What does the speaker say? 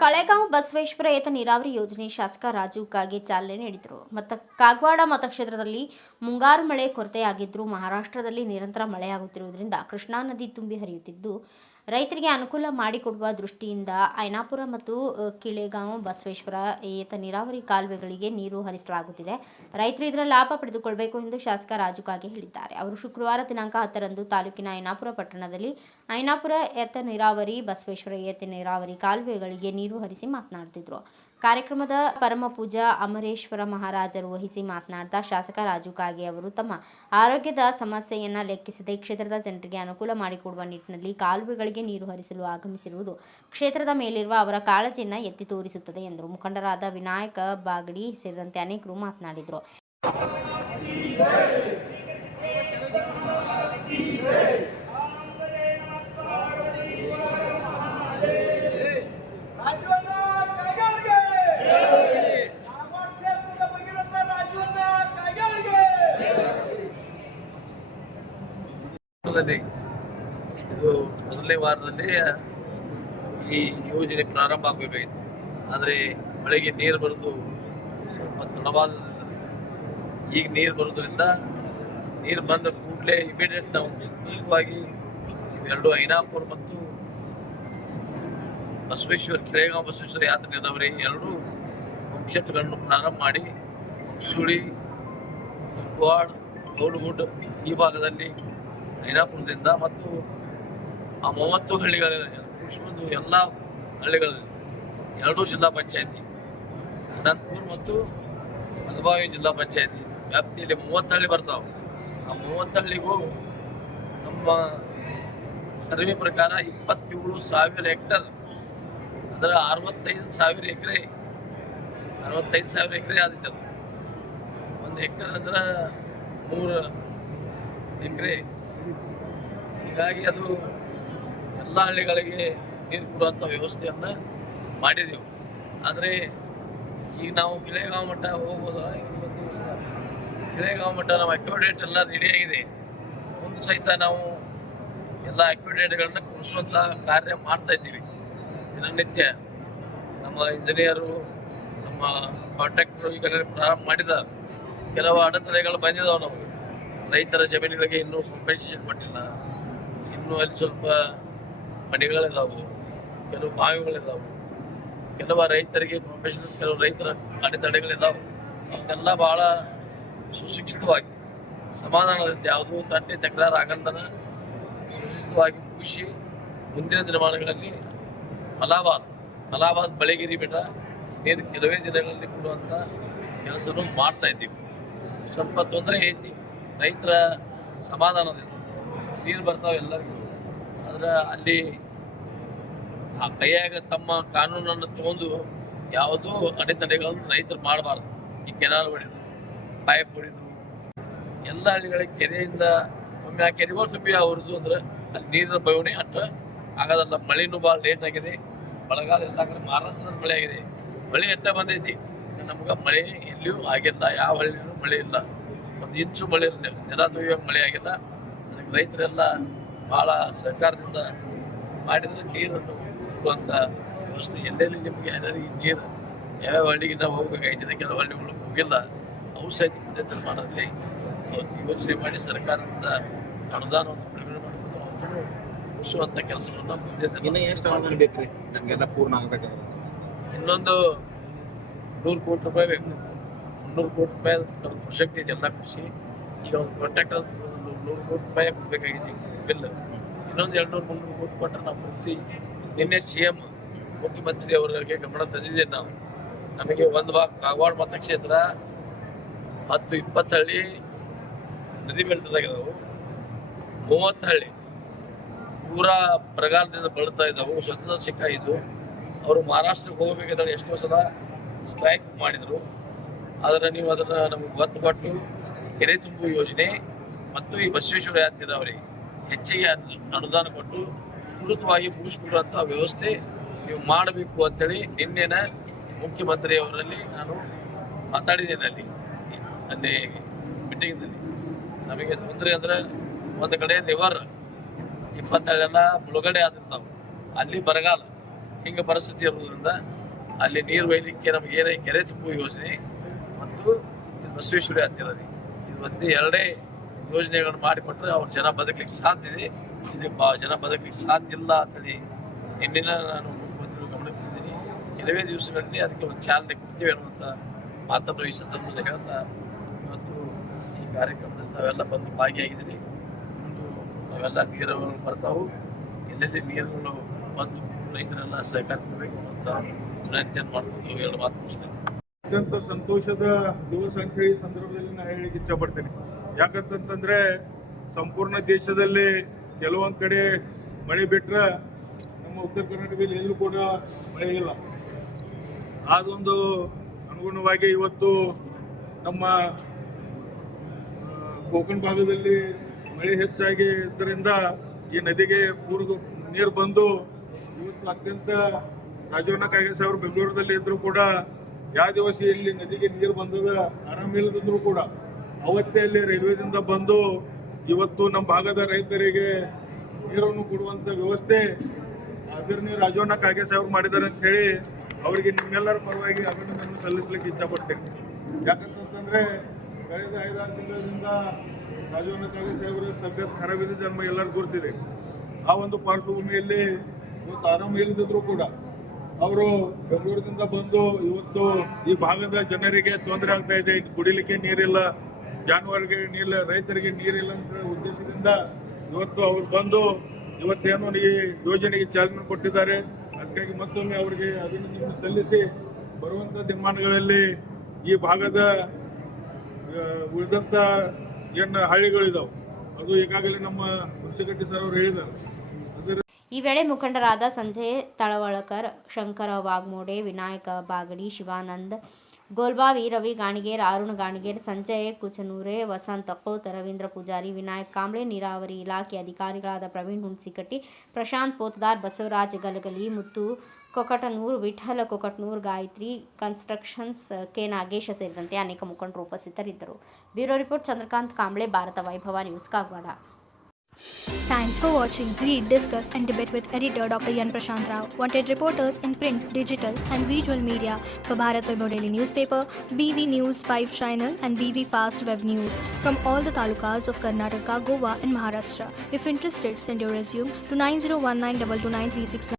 ಕಳೆಗಾಂವ್ ಬಸವೇಶ್ವರ ಏತ ನೀರಾವರಿ ಯೋಜನೆ ಶಾಸಕ ರಾಜು ಕಾಗೆ ಚಾಲನೆ ನೀಡಿದರು. ಕಾಗವಾಡ ಮತಕ್ಷೇತ್ರದಲ್ಲಿ ಮುಂಗಾರು ಮಳೆ ಕೊರತೆಯಾಗಿದ್ದರೂ ಮಹಾರಾಷ್ಟ್ರದಲ್ಲಿ ನಿರಂತರ ಮಳೆಯಾಗುತ್ತಿರುವುದರಿಂದ ಕೃಷ್ಣಾ ನದಿ ತುಂಬಿ ಹರಿಯುತ್ತಿದ್ದು ರೈತರಿಗೆ ಅನುಕೂಲ ಮಾಡಿಕೊಡುವ ದೃಷ್ಟಿಯಿಂದ ಐನಾಪುರ ಮತ್ತು ಕಿಳೆಗಾಂವ್ ಬಸವೇಶ್ವರ ಏತ ನೀರಾವರಿ ಕಾಲುವೆಗಳಿಗೆ ನೀರು ಹರಿಸಲಾಗುತ್ತಿದೆ. ರೈತರು ಇದರ ಲಾಭ ಪಡೆದುಕೊಳ್ಳಬೇಕು ಎಂದು ಶಾಸಕ ರಾಜು ಕಾಗೆ ಹೇಳಿದ್ದಾರೆ. ಅವರು ಶುಕ್ರವಾರ ದಿನಾಂಕ 10ರಂದು ತಾಲೂಕಿನ ಐನಾಪುರ ಪಟ್ಟಣದಲ್ಲಿ ಐನಾಪುರ ಏತ ನೀರಾವರಿ, ಬಸವೇಶ್ವರ ಏತ ನೀರಾವರಿ ಕಾಲುವೆಗಳಿಗೆ ನೀರು ಹರಿಸಿ ಮಾತನಾಡುತ್ತಿದ್ದರು. ಕಾರ್ಯಕ್ರಮದ ಪರಮ ಪೂಜಾ ಅಮರೇಶ್ವರ ಮಹಾರಾಜರು ವಹಿಸಿ ಮಾತನಾಡಿದ ಶಾಸಕ ರಾಜು ಕಾಗೆ ಅವರು ತಮ್ಮ ಆರೋಗ್ಯದ ಸಮಸ್ಯೆಯನ್ನು ಲೆಕ್ಕಿಸದೆ ಕ್ಷೇತ್ರದ ಜನರಿಗೆ ಅನುಕೂಲ ಮಾಡಿಕೊಡುವ ನಿಟ್ಟಿನಲ್ಲಿ ಕಾಲುವೆಗಳಿಗೆ ನೀರು ಹರಿಸಲು ಆಗಮಿಸಿರುವುದು ಕ್ಷೇತ್ರದ ಮೇಲಿರುವ ಅವರ ಕಾಳಜಿಯನ್ನು ಎತ್ತಿ ತೋರಿಸುತ್ತದೆ ಎಂದರು. ಮುಖಂಡರಾದ ವಿನಾಯಕ ಬಾಗಡಿ ಸೇರಿದಂತೆ ಅನೇಕರು ಮಾತನಾಡಿದರು. ಇದು ಮೊದಲನೇ ವಾರದಲ್ಲಿ ಈ ಯೋಜನೆ ಪ್ರಾರಂಭ ಆಗಬೇಕಾಗಿತ್ತು. ಆದರೆ ಮಳೆಗೆ ನೀರು ಬರೋದು ಸ್ವಲ್ಪ ತಡವಾದದಿಂದ ಈಗ ನೀರು ಬರೋದ್ರಿಂದ ನೀರು ಬಂದ ಕೂಡಲೇ ಇಮಿಡಿಯೇಟ್ ನಾವು ಮುಖ್ಯವಾಗಿ ಇವೆರಡು ಐನಾಪುರ ಮತ್ತು ಬಸವೇಶ್ವರ ಕಿಳೆಗಾಂವ್ ಬಸವೇಶ್ವರ ಯಾತ್ರೆ ನೀರಾವರಿ ಎರಡೂ ಪಂಪ್ಸೆಟ್ಗಳನ್ನು ಪ್ರಾರಂಭ ಮಾಡಿ ಸುಳಿ, ಕಾಗವಾಡ, ಗೌಡಗುಡ್ ಈ ಭಾಗದಲ್ಲಿ ಐನಾಪುರದಿಂದ ಮತ್ತು ಆ 30 ಹಳ್ಳಿಗಳಲ್ಲಿ ಮುಗಿಸ್ಕೊಂಡು ಎಲ್ಲ ಹಳ್ಳಿಗಳಲ್ಲಿ ಎರಡೂ ಜಿಲ್ಲಾ ಪಂಚಾಯತಿ ಅನಂತಪುರ ಮತ್ತು ಮಧುಬಾವಿ ಜಿಲ್ಲಾ ಪಂಚಾಯತಿ ವ್ಯಾಪ್ತಿಯಲ್ಲಿ 30 ಹಳ್ಳಿ ಬರ್ತಾವೆ. ಆ 30 ಹಳ್ಳಿಗೂ ನಮ್ಮ ಸರ್ವೆ ಪ್ರಕಾರ 27,000 ಹೆಕ್ಟರ್ ಅದರ 65,000 ಎಕರೆ ಆದಿತ್ತು. 1 ಹೆಕ್ಟರ್ ಅಂದ್ರೆ 3 ಎಕರೆ. ಹೀಗಾಗಿ ಅದು ಎಲ್ಲ ಹಳ್ಳಿಗಳಿಗೆ ನೀರು ಕೊಡುವಂಥ ವ್ಯವಸ್ಥೆಯನ್ನು ಮಾಡಿದೆವು. ಆದರೆ ಈಗ ನಾವು ಕಿಳೆಗಾಂವ್ ಮಠ ಹೋಗ್ಬೋದು. ಕಿಳೆಗಾಂವ್ ಮಠ ನಾವು ಅಕ್ಯುಡೇಟ್ ಎಲ್ಲ ರೆಡಿಯಾಗಿದೆ. ಮುಂದೆ ಸಹಿತ ನಾವು ಎಲ್ಲ ಅಕ್ಯುಡೇಟ್ಗಳನ್ನ ಕೊಡಿಸುವಂಥ ಕಾರ್ಯ ಮಾಡ್ತಾ ಇದ್ದೀವಿ ದಿನನಿತ್ಯ. ನಮ್ಮ ಇಂಜಿನಿಯರು, ನಮ್ಮ ಕಾಂಟ್ರಾಕ್ಟರು ಈಗಲೇ ಪ್ರಾರಂಭ ಮಾಡಿದ್ದಾರೆ. ಕೆಲವು ಅಡೆತಡೆಗಳು ಬಂದಿದ್ದಾವೆ. ನಾವು ರೈತರ ಜಮೀನುಗಳಿಗೆ ಇನ್ನೂ ಕಾಂಪೆನ್ಸೇಷನ್ ಕೊಟ್ಟಿಲ್ಲ. ಇನ್ನೂ ಅಲ್ಲಿ ಸ್ವಲ್ಪ ಮನೆಗಳಿದ್ದಾವೆ, ಕೆಲವು ಬಾವಿಗಳಿದ್ದಾವೆ, ಕೆಲವು ರೈತರಿಗೆ ಕಾಂಪೆನ್ಸೇಷನ್, ಕೆಲವು ರೈತರ ಅಡೆತಡೆಗಳಿದ್ದಾವೆ. ಅಷ್ಟೆಲ್ಲ ಭಾಳ ಸುಶಿಕ್ಷಿತವಾಗಿ ಸಮಾಧಾನದಿಂದ ಯಾವುದೂ ತಂಟೆ ತಕರಾರು ಆಗಂದನ ಸುಶಿಕ್ಷಿತವಾಗಿ ಮುಗಿಸಿ ಮುಂದಿನ ದಿನಮಾನಗಳಲ್ಲಿ ಅಲಹಾಬಾದ್ ಬಳೆಗಿರಿ ಬೆಟ್ಟ ನೀರು ಕೆಲವೇ ದಿನಗಳಲ್ಲಿ ಕೊಡುವಂಥ ಕೆಲಸನೂ ಮಾಡ್ತಾ ಇದ್ದೀವಿ. ಸ್ವಲ್ಪ ತೊಂದರೆ ಐತಿ, ರೈತರ ಸಮಾಧಾನದಿಂದ ನೀರು ಬರ್ತಾವೆ ಎಲ್ಲರಿಗೂ. ಆದರೆ ಅಲ್ಲಿ ಆ ಕೈಯಾಗ ತಮ್ಮ ಕಾನೂನನ್ನು ತಗೊಂಡು ಯಾವುದೂ ಅಡೆತಡೆಗಳನ್ನು ರೈತರು ಮಾಡಬಾರ್ದು. ಈ ಕೆನಾಲ್ ಹೊಡೆದು, ಪೈಪ್ ಹೊಡೆದು ಎಲ್ಲ ಹಳ್ಳಿಗಳಿಗೆ ಕೆರೆಯಿಂದ ಒಮ್ಮೆ ಆ ಕೆರೆಗಳು ತುಂಬಿ ಅವ್ರದ್ದು ಅಂದ್ರೆ ಅಲ್ಲಿ ನೀರಿನ ಬವಣೆ ಅಟ್ಟ ಆಗೋದಲ್ಲ. ಮಳೆನೂ ಭಾಳ ಲೇಟ್ ಆಗಿದೆ. ಮಳೆಗಾಲ ಎಲ್ಲ ಕಡೆ ಮಹಾರಾಷ್ಟ್ರದಲ್ಲಿ ಮಳೆ ಆಗಿದೆ. ಮಳೆ ಎಟ್ಟ ಬಂದೈತಿ, ನಮ್ಗೆ ಮಳೆ ಎಲ್ಲಿಯೂ ಆಗಿಲ್ಲ. ಯಾವ ಹಳ್ಳಿಯೂ ಮಳೆ ಇಲ್ಲ, 1 ಇಂಚು ಮಳೆ ಇರಲಿಲ್ಲ. ನೆಲ ತೊಯ್ಯುವ ಮಳೆ ಆಗಿಲ್ಲ. ಅದಕ್ಕೆ ರೈತರೆಲ್ಲ ಭಾಳ ಸರ್ಕಾರದಿಂದ ಮಾಡಿದರೆ ನೀರನ್ನು ಕೊಡುವಂಥ ವ್ಯವಸ್ಥೆ ಎಲ್ಲೆಲ್ಲಿ ನಿಮಗೆ ಯಾರ್ಯಾರಿಗೆ ನೀರು ಯಾವ್ಯಾವ ಹಳ್ಳಿಗೆ ನಾವು ಹೋಗಬೇಕಾಗಿದೆ, ಕೆಲವು ಹಳ್ಳಿಗಳು ಹೋಗಿಲ್ಲ. ಅವು ಸಹಿತ ಮುಂದೆ ತಲೆಮಾನದಲ್ಲಿ ಯೋಚನೆ ಮಾಡಿ ಸರ್ಕಾರದಿಂದ ಅನುದಾನವನ್ನು ಬಿಡುಗಡೆ ಮಾಡಿಕೊಂಡು ಅವನು ಮುಗಿಸುವಂಥ ಕೆಲಸವನ್ನು ಮುಂದೆ. ಇನ್ನೂ ಎಷ್ಟು ಅನುದಾನ ಬೇಕು ರೀ ನಮಗೆಲ್ಲ ಪೂರ್ಣ ಆಗಬೇಕಾದ್ರೆ? ಇನ್ನೊಂದು 100 ಕೋಟಿ ರೂಪಾಯಿ ಬೇಕು. 300 ಕೋಟಿ ರೂಪಾಯಿ ನಮ್ಮ ಪ್ರೊಜೆಕ್ಟ್ ಇದೆ ಎಲ್ಲ ಖುಷಿ. ಈಗ ಒಂದು ಕಾಂಟ್ರಾಕ್ಟರ್ 100 ಕೋಟಿ ರೂಪಾಯಿ ಕೊಡಬೇಕಾಗಿದೆ ಬಿಲ್. ಇನ್ನೊಂದು 200-300 ಕೋಟಿ ಕೊಟ್ಟರೆ ನಾವು ಪೂರ್ತಿ. ನಿನ್ನೆ CM ಮುಖ್ಯಮಂತ್ರಿ ಅವರಿಗೆ ಗಮನ ತಂದಿದ್ದೇವೆ ನಾವು. ನಮಗೆ ಒಂದು ಭಾಗ ಕಾಗವಾಡ ಮತಕ್ಷೇತ್ರ 10-20 ಹಳ್ಳಿ ನದಿ ಬೆಟ್ಟದಾಗಿದ್ದಾವೆ, 30 ಹಳ್ಳಿ ಪೂರಾ ಬರಗಾಲದಿಂದ ಬಳಲ್ತಾ ಇದ್ದಾವೆ. ಸ್ವತಂತ್ರ ಸಿಕ್ಕಾಯಿತು. ಅವರು ಮಹಾರಾಷ್ಟ್ರಕ್ಕೆ ಹೋಗಬೇಕಾದ್ರೆ ಎಷ್ಟೋ ಸಲ ಸ್ಟ್ರೈಕ್ ಮಾಡಿದರು. ಆದರೆ ನೀವು ಅದನ್ನು ನಮಗೆ ಒತ್ತು ಕೊಟ್ಟು ಕೆರೆ ತುಂಬು ಯೋಜನೆ ಮತ್ತು ಈ ಬಸವೇಶ್ವರ ಯಾತ್ರೆ ಅವರಿಗೆ ಹೆಚ್ಚಿಗೆ ಅನುದಾನ ಕೊಟ್ಟು ತ್ವರಿತವಾಗಿ ಮುಗಿಸ್ಕೊಡುವಂಥ ವ್ಯವಸ್ಥೆ ನೀವು ಮಾಡಬೇಕು ಅಂತೇಳಿ ನಿನ್ನೆನ ಮುಖ್ಯಮಂತ್ರಿಯವರಲ್ಲಿ ನಾನು ಮಾತಾಡಿದ್ದೇನೆ. ಅಲ್ಲಿ ಮೀಟಿಂಗ್ನಲ್ಲಿ ನಮಗೆ ತೊಂದರೆ ಅಂದರೆ ಒಂದು ಕಡೆ ರಿವರ್ 20 ಹಳ್ಳೆಲ್ಲ ಮುಳುಗಡೆ ಆಗಿರ್ತಾವೆ, ಅಲ್ಲಿ ಬರಗಾಲ. ಹಿಂಗೆ ಪರಿಸ್ಥಿತಿ ಇರೋದ್ರಿಂದ ಅಲ್ಲಿ ನೀರು ಒಯ್ಯಲಿಕ್ಕೆ ನಮಗೆ ಏನೇ ಕೆರೆ ತುಂಬುವ ಯೋಜನೆ ಮತ್ತು ಬಸವೇಶ್ವರಿ ಹತ್ತಿರದಿ ಇದು ಒಂದೇ ಎರಡೇ ಯೋಜನೆಗಳನ್ನು ಮಾಡಿಕೊಟ್ರೆ ಅವ್ರ ಜನ ಬದುಕಲಿಕ್ಕೆ ಸಾಧ್ಯ ಇದೆ. ಇದು ಜನ ಬದುಕಲಿಕ್ಕೆ ಸಾಧ್ಯ ಇಲ್ಲ ಅಂತೇಳಿ ನಿನ್ನೆ ನಾನು ಮುಖ್ಯಮಂತ್ರಿಗಳು ಗಮನಕ್ಕೆ ತಂದಿದ್ದೀನಿ. ಕೆಲವೇ ದಿವಸಗಳಲ್ಲಿ ಅದಕ್ಕೆ ಒಂದು ಚಾಲನೆ ಕೊಡ್ತೀವಿ ಅನ್ನುವಂಥ ಮಾತನ್ನು ಈ ಸಂದರ್ಭದಲ್ಲಿ ಹೇಳ್ತಾ ಇವತ್ತು ಈ ಕಾರ್ಯಕ್ರಮದಲ್ಲಿ ನಾವೆಲ್ಲ ಬಂದು ಭಾಗಿಯಾಗಿದ್ದೀರಿ. ನಾವೆಲ್ಲ ನೀರುಗಳು ಬರ್ತಾವು, ಎಲ್ಲೆಲ್ಲಿ ನೀರುಗಳು ಬಂದು ರೈತರೆಲ್ಲ ಸಹಕಾರ ಕೊಡಬೇಕು ಅಂತ ವಿನಂತಿಯನ್ನು ಮಾಡಿಕೊಂಡು ಎರಡು ಮಾತು ಮುಗಿಸ್ತೇನೆ. ಅತ್ಯಂತ ಸಂತೋಷದ ದಿವಸ ಅಂತ ಹೇಳಿ ಸಂದರ್ಭದಲ್ಲಿ ನಾನು ಹೇಳಿಕ್ಕೆ ಇಚ್ಛಪಡ್ತೇನೆ. ಯಾಕಂತಂದ್ರೆ ಸಂಪೂರ್ಣ ದೇಶದಲ್ಲಿ ಕೆಲವೊಂದು ಕಡೆ ಮಳೆ ಬಿಟ್ಟರೆ ನಮ್ಮ ಉತ್ತರ ಕರ್ನಾಟಕದಲ್ಲಿ ಎಲ್ಲೂ ಕೂಡ ಮಳೆ ಇಲ್ಲ. ಅದೊಂದು ಅನುಗುಣವಾಗಿ ಇವತ್ತು ನಮ್ಮ ಗೋಕರ್ಣ ಭಾಗದಲ್ಲಿ ಮಳೆ ಹೆಚ್ಚಾಗಿ ಇದರಿಂದ ಈ ನದಿಗೆ ನೀರು ಬಂದು ಇವತ್ತು ಅತ್ಯಂತ ರಾಜವಣ್ಣ ಕಾಗೇಶ್ ಅವರು ಬೆಂಗಳೂರಲ್ಲಿ ಇದ್ರು ಕೂಡ ಯಾವ ದಿವಸ ಇಲ್ಲಿ ನದಿಗೆ ನೀರು ಬಂದದ ಆರಾಮಿಲ್ಲದಿದ್ರು ಕೂಡ ಅವತ್ತೇ ಅಲ್ಲಿ ರೈಲ್ವೆದಿಂದ ಬಂದು ಇವತ್ತು ನಮ್ಮ ಭಾಗದ ರೈತರಿಗೆ ನೀರನ್ನು ಕೊಡುವಂಥ ವ್ಯವಸ್ಥೆ ಆದರಣೀಯ ರಾಜವಣ್ಣ ಕಾಗೇಶ್ ಅವರು ಮಾಡಿದ್ದಾರೆ ಅಂತ ಹೇಳಿ ಅವರಿಗೆ ನಿಮ್ಮೆಲ್ಲರ ಪರವಾಗಿ ಅಭಿನಂದನೆ ಸಲ್ಲಿಸಲಿಕ್ಕೆ ಇಚ್ಛಪಡ್ತೇನೆ. ಯಾಕಂತಂದ್ರೆ ಕಳೆದ 5-6 ತಿಂಗಳಿಂದ ರಾಜವಣ್ಣ ಕಾಗೇಶ್ ಅವರ ತಬ್ಬಿಯತ್ ಖರಾಬಿದ್ದ ಜನ್ಮ ಎಲ್ಲರಿಗೂ ಗೊತ್ತಿದೆ. ಆ ಒಂದು ಪಾರ್ಶ್ವಭೂಮಿಯಲ್ಲಿ ಇವತ್ತು ಆರಾಮ ಇಲ್ಲದಿದ್ರು ಕೂಡ ಅವರು ಬೆಂಗಳೂರಿನಿಂದ ಬಂದು ಇವತ್ತು ಈ ಭಾಗದ ಜನರಿಗೆ ತೊಂದರೆ ಆಗ್ತಾ ಇದೆ, ಕುಡಿಲಿಕ್ಕೆ ನೀರಿಲ್ಲ, ಜಾನುವಾರಿಗೆ ನೀರಿಲ್ಲ, ರೈತರಿಗೆ ನೀರಿಲ್ಲ ಅಂತ ಉದ್ದೇಶದಿಂದ ಇವತ್ತು ಅವ್ರು ಬಂದು ಇವತ್ತೇನು ಈ ಯೋಜನೆಗೆ ಚಾಲನೆ ಕೊಟ್ಟಿದ್ದಾರೆ. ಅದಕ್ಕಾಗಿ ಮತ್ತೊಮ್ಮೆ ಅವರಿಗೆ ಅಭಿನಂದನೆ ಸಲ್ಲಿಸಿ ಬರುವಂಥ ದಿನಮಾನಗಳಲ್ಲಿ ಈ ಭಾಗದ ಉಳಿದಂಥ ಏನು ಹಳ್ಳಿಗಳಿದಾವೆ ಅದು ಈಗಾಗಲೇ ನಮ್ಮ ಹುಣಸೆಕಟ್ಟಿ ಸರ್ ಅವರು ಹೇಳಿದ್ದಾರೆ. ಈ ವೇಳೆ ಮುಖಂಡರಾದ ಸಂಜಯ್ ತಳವಳಕರ್, ಶಂಕರ ವಾಗ್ಮೋಡೆ, ವಿನಾಯಕ ಬಾಗಡಿ, ಶಿವಾನಂದ್ ಗೋಲ್ಬಾವಿ, ರವಿ ಗಾಣಿಗೇರ್, ಅರುಣ್ ಗಾಣಿಗೇರ್, ಸಂಜಯ್ ಕುಚನೂರೆ, ವಸಂತ್ ಅಕ್ಕೋತ್, ರವೀಂದ್ರ ಪೂಜಾರಿ, ವಿನಾಯಕ್ ಕಾಂಬ್ಳೆ, ನೀರಾವರಿ ಇಲಾಖೆ ಅಧಿಕಾರಿಗಳಾದ ಪ್ರವೀಣ್ ಹುಣಸಿಕಟ್ಟಿ, ಪ್ರಶಾಂತ್ ಪೋತ್ದಾರ್, ಬಸವರಾಜ್ ಗಲಗಲಿ, ಮುತ್ತು ಕೊಕಟನೂರ್, ವಿಠ್ಠಲ ಕೊಕಟನೂರ್, ಗಾಯತ್ರಿ ಕನ್ಸ್ಟ್ರಕ್ಷನ್ಸ್, ಕೆ ನಾಗೇಶ ಸೇರಿದಂತೆ ಅನೇಕ ಮುಖಂಡರು ಉಪಸ್ಥಿತರಿದ್ದರು. ಬ್ಯೂರೋ ರಿಪೋರ್ಟ್ ಚಂದ್ರಕಾಂತ್ ಕಾಂಬ್ಳೆ, ಭಾರತ ವೈಭವ news, Kagwad. Thanks for watching. Read, discuss and debate with editor Dr. Yan Prashant Rao. Wanted reporters in print, digital and visual media for Bharat Vaibhav Daily Newspaper, BV News 5 Channel and BV Fast Web News from all the talukas of Karnataka, Goa and Maharashtra. If interested, send your resume to 9019229369.